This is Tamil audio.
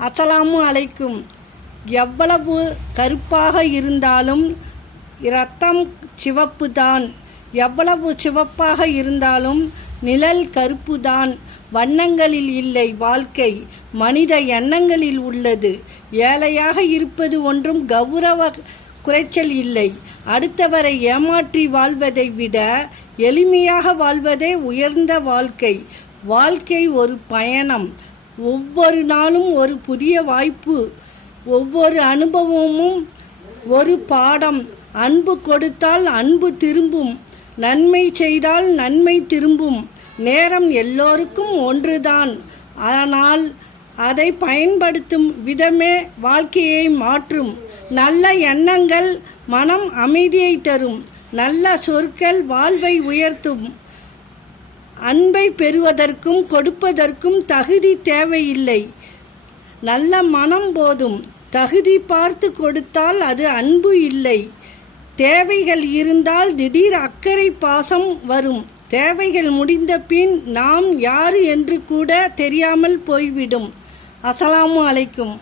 அஸ்ஸலாமு அலைக்கும். எவ்வளவு கருப்பாக இருந்தாலும் இரத்தம் சிவப்புதான். எவ்வளவு சிவப்பாக இருந்தாலும் நிழல் கருப்புதான். வண்ணங்களில் இல்லை வாழ்க்கை, மனித எண்ணங்களில் உள்ளது. ஏழையாக இருப்பது ஒன்றும் கௌரவ குறைச்சல் இல்லை. அடுத்தவரை ஏமாற்றி வாழ்வதை விட எளிமையாக வாழ்வதே உயர்ந்த வாழ்க்கை. வாழ்க்கை ஒரு பயணம். ஒவ்வொரு நாளும் ஒரு புதிய வாய்ப்பு, ஒவ்வொரு அனுபவமும் ஒரு பாடம். அன்பு கொடுத்தால் அன்பு திரும்பும், நன்மை செய்தால் நன்மை திரும்பும். நேரம் எல்லோருக்கும் ஒன்றுதான், ஆனால் அதை பயன்படுத்தும் விதமே வாழ்க்கையை மாற்றும். நல்ல எண்ணங்கள் மனம் அமைதியை தரும். நல்ல சொற்கள் வாழ்வை உயர்த்தும். அன்பை பெறுவதற்கும் கொடுப்பதற்கும் தகுதி தேவையில்லை, நல்ல மனம் போதும். தகுதி பார்த்து கொடுத்தால் அது அன்பு இல்லை. தேவைகள் இருந்தால் திடீர் அக்கறை பாசம் வரும். தேவைகள் முடிந்த பின் நாம் யார் என்று கூட தெரியாமல் போய்விடும். அஸ்ஸலாமு அலைக்கும்.